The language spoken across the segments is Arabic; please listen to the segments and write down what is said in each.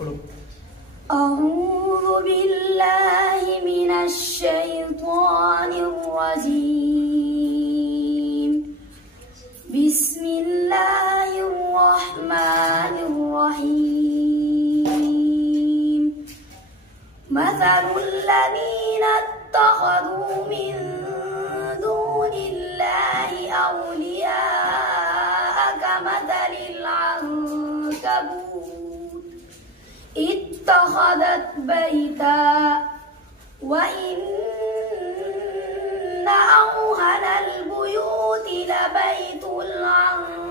أعوذ بالله من الشيطان الرجيم. بسم الله الرحمن الرحيم. مثل الذين اتخذوا من دون الله أولياء كمثل العنكبوت اتخذت بيتا وإن أوهن البيوت لبيت العنكبوت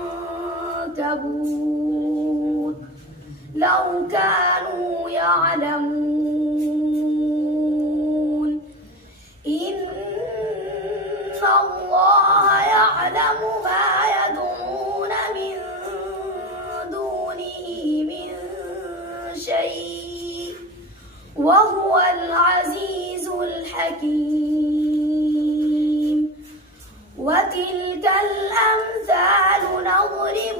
لو كانوا يعلمون. إن الله يعلم ما يدعون من دونه من شيء وهو العزيز الحكيم. وتلك الأمثال نضرب